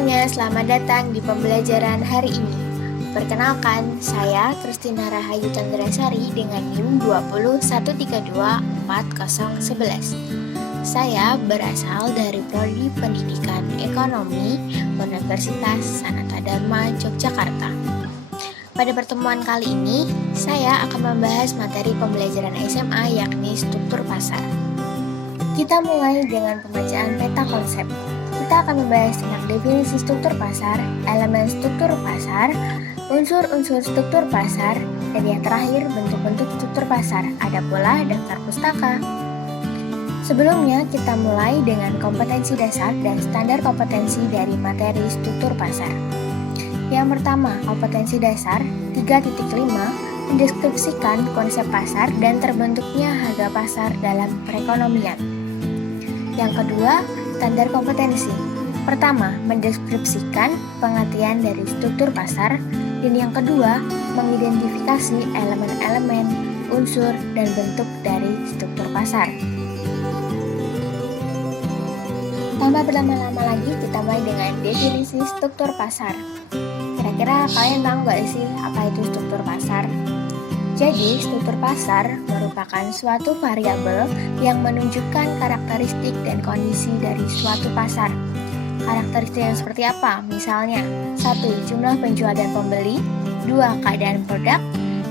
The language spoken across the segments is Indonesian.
semuanya, selamat datang di pembelajaran hari ini. Perkenalkan, saya Kristina Rahayu Chandrasari dengan NIM 201324011. Saya berasal dari Prodi Pendidikan Ekonomi Universitas Sanata Dharma, Yogyakarta. Pada pertemuan kali ini, saya akan membahas materi pembelajaran SMA yakni struktur pasar. Kita mulai dengan pembacaan peta konsep. Kita akan membahas tentang definisi struktur pasar, elemen struktur pasar, unsur-unsur struktur pasar, dan yang terakhir bentuk-bentuk struktur pasar. Ada pula daftar pustaka. Sebelumnya kita mulai dengan kompetensi dasar dan standar kompetensi dari materi struktur pasar. Yang pertama, kompetensi dasar 3.5 mendeskripsikan konsep pasar dan terbentuknya harga pasar dalam perekonomian. Yang kedua, standar kompetensi. Pertama, mendeskripsikan pengertian dari struktur pasar, dan yang kedua, mengidentifikasi elemen-elemen, unsur, dan bentuk dari struktur pasar. Tanpa berlama-lama lagi, kita mulai dengan definisi struktur pasar. Kira-kira kalian tahu nggak sih apa itu struktur pasar? Jadi, struktur pasar merupakan suatu variabel yang menunjukkan karakteristik dan kondisi dari suatu pasar. Karakteristik yang seperti apa? Misalnya, 1. Jumlah penjual dan pembeli, 2. Keadaan produk,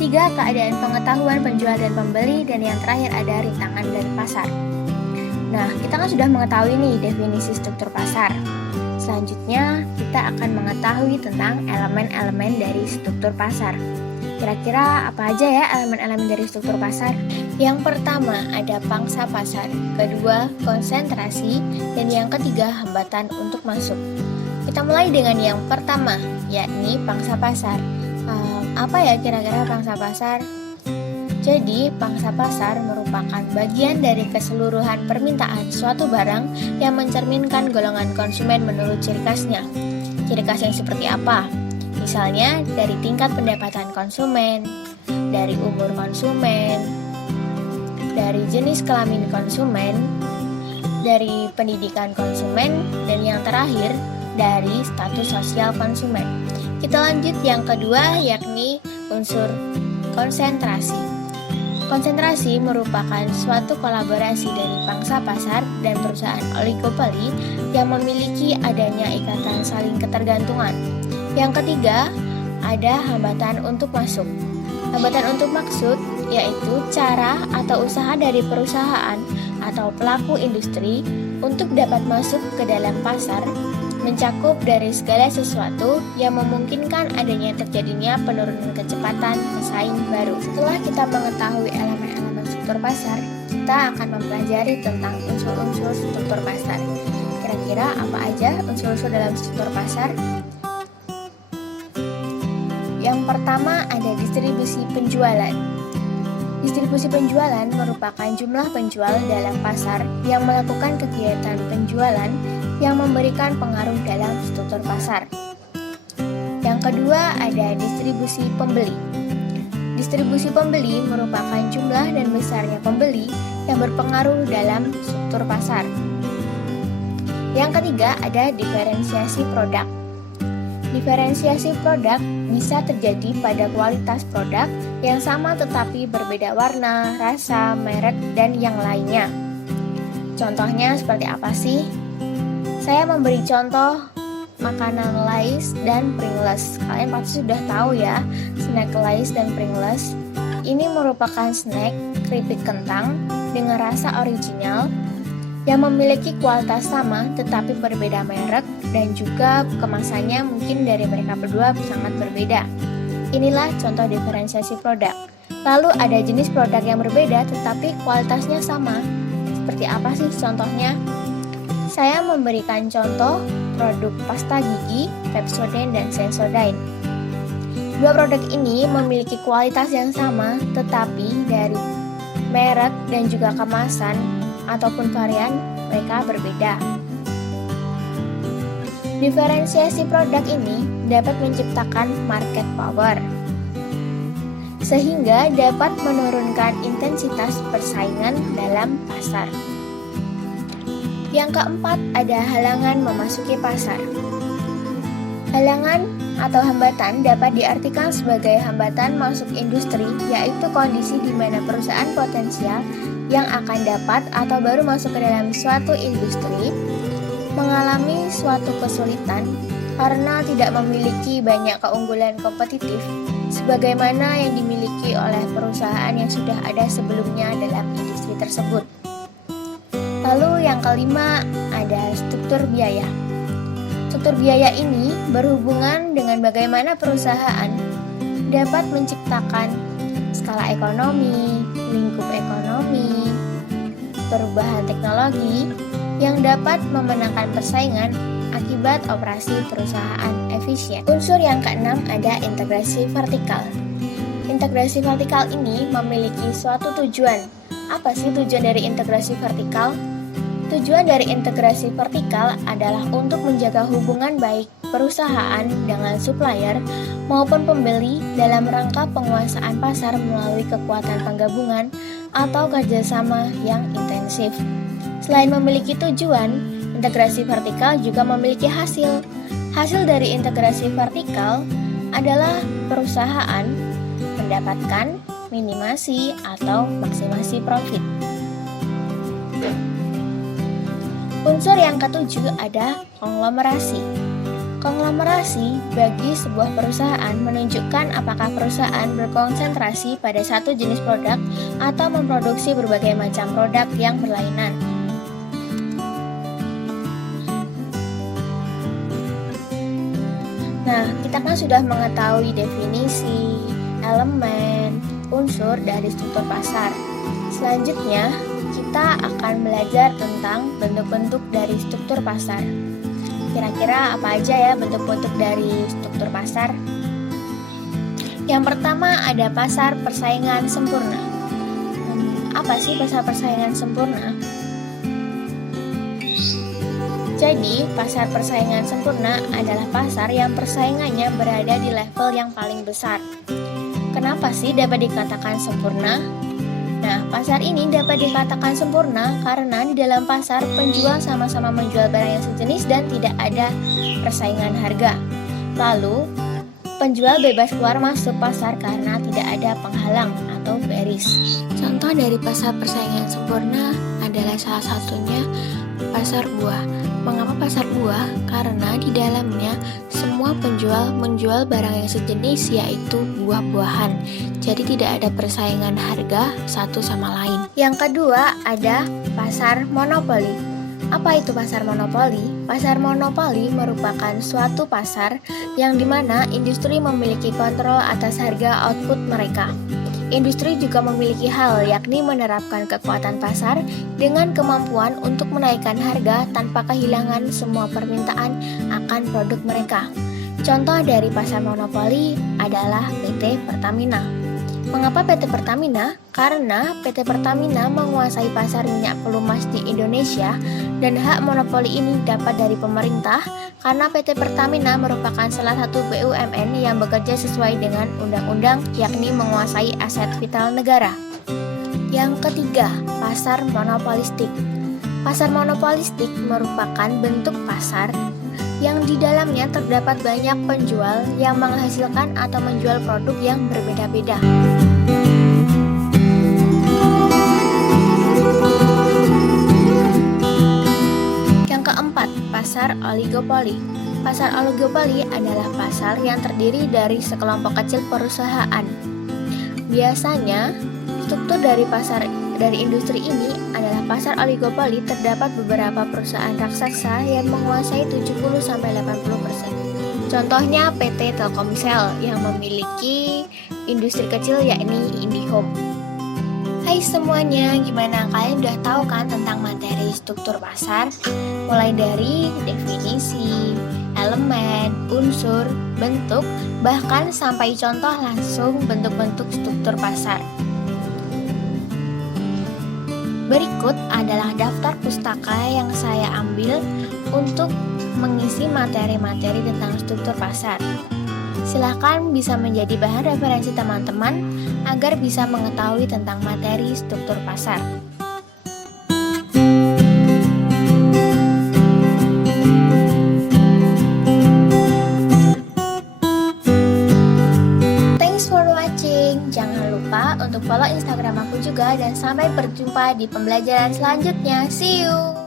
3. Keadaan pengetahuan penjual dan pembeli, dan yang terakhir ada rintangan dari pasar. Nah, kita kan sudah mengetahui nih definisi struktur pasar. Selanjutnya, kita akan mengetahui tentang elemen-elemen dari struktur pasar. Kira-kira apa aja ya elemen-elemen dari struktur pasar? Yang pertama ada pangsa pasar, kedua konsentrasi, dan yang ketiga hambatan untuk masuk. Kita mulai dengan yang pertama, yakni pangsa pasar. Apa ya kira-kira pangsa pasar? Jadi, pangsa pasar merupakan bagian dari keseluruhan permintaan suatu barang yang mencerminkan golongan konsumen menurut ciri khasnya. Ciri khas yang seperti apa? Misalnya dari tingkat pendapatan konsumen, dari umur konsumen, dari jenis kelamin konsumen, dari pendidikan konsumen, dan yang terakhir dari status sosial konsumen. Kita lanjut yang kedua yakni unsur konsentrasi. Konsentrasi merupakan suatu kolaborasi dari pangsa pasar dan perusahaan oligopoli yang memiliki adanya ikatan saling ketergantungan. Yang ketiga, ada hambatan untuk masuk. Hambatan untuk maksud yaitu cara atau usaha dari perusahaan atau pelaku industri untuk dapat masuk ke dalam pasar, mencakup dari segala sesuatu yang memungkinkan adanya terjadinya penurunan kecepatan pesaing baru. Setelah kita mengetahui elemen-elemen struktur pasar, kita akan mempelajari tentang unsur-unsur struktur pasar. Kira-kira apa aja unsur-unsur dalam struktur pasar? Yang pertama ada distribusi penjualan. Distribusi penjualan merupakan jumlah penjual dalam pasar yang melakukan kegiatan penjualan yang memberikan pengaruh dalam struktur pasar. Yang kedua ada distribusi pembeli. Distribusi pembeli merupakan jumlah dan besarnya pembeli yang berpengaruh dalam struktur pasar. Yang ketiga ada diferensiasi produk. Diferensiasi produk bisa terjadi pada kualitas produk yang sama tetapi berbeda warna, rasa, merek, dan yang lainnya. Contohnya seperti apa sih? Saya memberi contoh makanan Lay's dan Pringles. Kalian pasti sudah tahu ya, snack Lay's dan Pringles. Ini merupakan snack keripik kentang dengan rasa original yang memiliki kualitas sama tetapi berbeda merek dan juga kemasannya mungkin dari mereka berdua sangat berbeda. Inilah contoh diferensiasi produk. Lalu ada jenis produk yang berbeda tetapi kualitasnya sama. Seperti apa sih contohnya? Saya memberikan contoh produk pasta gigi Pepsodent dan Sensodyne. Dua produk ini memiliki kualitas yang sama tetapi dari merek dan juga kemasan ataupun varian mereka berbeda. Diferensiasi produk ini dapat menciptakan market power sehingga dapat menurunkan intensitas persaingan dalam pasar. Yang keempat, ada halangan memasuki pasar. Halangan atau hambatan dapat diartikan sebagai hambatan masuk industri, yaitu kondisi di mana perusahaan potensial yang akan dapat atau baru masuk ke dalam suatu industri mengalami suatu kesulitan karena tidak memiliki banyak keunggulan kompetitif sebagaimana yang dimiliki oleh perusahaan yang sudah ada sebelumnya dalam industri tersebut. Lalu yang kelima ada struktur biaya. Struktur biaya ini berhubungan dengan bagaimana perusahaan dapat menciptakan skala ekonomi, lingkup ekonomi, perubahan teknologi yang dapat memenangkan persaingan akibat operasi perusahaan efisien. Unsur yang keenam ada integrasi vertikal. Integrasi vertikal ini memiliki suatu tujuan. Apa sih tujuan dari integrasi vertikal? Tujuan dari integrasi vertikal adalah untuk menjaga hubungan baik perusahaan dengan supplier maupun pembeli dalam rangka penguasaan pasar melalui kekuatan penggabungan atau kerjasama yang intensif. Selain memiliki tujuan, integrasi vertikal juga memiliki hasil. Hasil dari integrasi vertikal adalah perusahaan mendapatkan minimasi atau maksimasi profit. Unsur yang ketujuh ada konglomerasi. Konglomerasi bagi sebuah perusahaan menunjukkan apakah perusahaan berkonsentrasi pada satu jenis produk atau memproduksi berbagai macam produk yang berlainan. Nah, kita kan sudah mengetahui definisi, elemen, unsur dari struktur pasar. Selanjutnya, kita akan belajar tentang bentuk-bentuk dari struktur pasar. Kira-kira apa aja ya bentuk-bentuk dari struktur pasar? Yang pertama ada pasar persaingan sempurna. Apa sih pasar persaingan sempurna? Jadi, pasar persaingan sempurna adalah pasar yang persaingannya berada di level yang paling besar. Kenapa sih dapat dikatakan sempurna? Nah, pasar ini dapat dikatakan sempurna karena di dalam pasar penjual sama-sama menjual barang yang sejenis dan tidak ada persaingan harga. Lalu, penjual bebas keluar masuk pasar karena tidak ada penghalang atau barriers. Contoh dari pasar persaingan sempurna adalah salah satunya pasar buah. Mengapa pasar buah? Karena di dalamnya semua penjual menjual barang yang sejenis, yaitu buah-buahan. Jadi tidak ada persaingan harga satu sama lain. Yang kedua ada pasar monopoli. Apa itu pasar monopoli? Pasar monopoli merupakan suatu pasar yang dimana industri memiliki kontrol atas harga output mereka. Industri juga memiliki hal, yakni menerapkan kekuatan pasar dengan kemampuan untuk menaikkan harga tanpa kehilangan semua permintaan akan produk mereka. Contoh dari pasar monopoli adalah PT Pertamina. Mengapa PT Pertamina? Karena PT Pertamina menguasai pasar minyak pelumas di Indonesia dan hak monopoli ini dapat dari pemerintah karena PT Pertamina merupakan salah satu BUMN yang bekerja sesuai dengan undang-undang, yakni menguasai aset vital negara. Yang ketiga, pasar monopolistik. Pasar monopolistik merupakan bentuk pasar yang di dalamnya terdapat banyak penjual yang menghasilkan atau menjual produk yang berbeda-beda. Yang keempat, pasar oligopoli. Pasar oligopoli adalah pasar yang terdiri dari sekelompok kecil perusahaan. Biasanya, struktur dari industri ini adalah pasar oligopoli. Terdapat beberapa perusahaan raksasa yang menguasai 70-80%. Contohnya PT Telkomsel yang memiliki industri kecil yakni IndiHome. Hai semuanya, gimana? Kalian udah tahu kan tentang materi struktur pasar? Mulai dari definisi, elemen, unsur, bentuk, bahkan sampai contoh langsung bentuk-bentuk struktur pasar. Berikut adalah daftar pustaka yang saya ambil untuk mengisi materi-materi tentang struktur pasar. Silakan bisa menjadi bahan referensi teman-teman agar bisa mengetahui tentang materi struktur pasar. Jangan lupa untuk follow Instagram aku juga dan sampai berjumpa di pembelajaran selanjutnya. See you!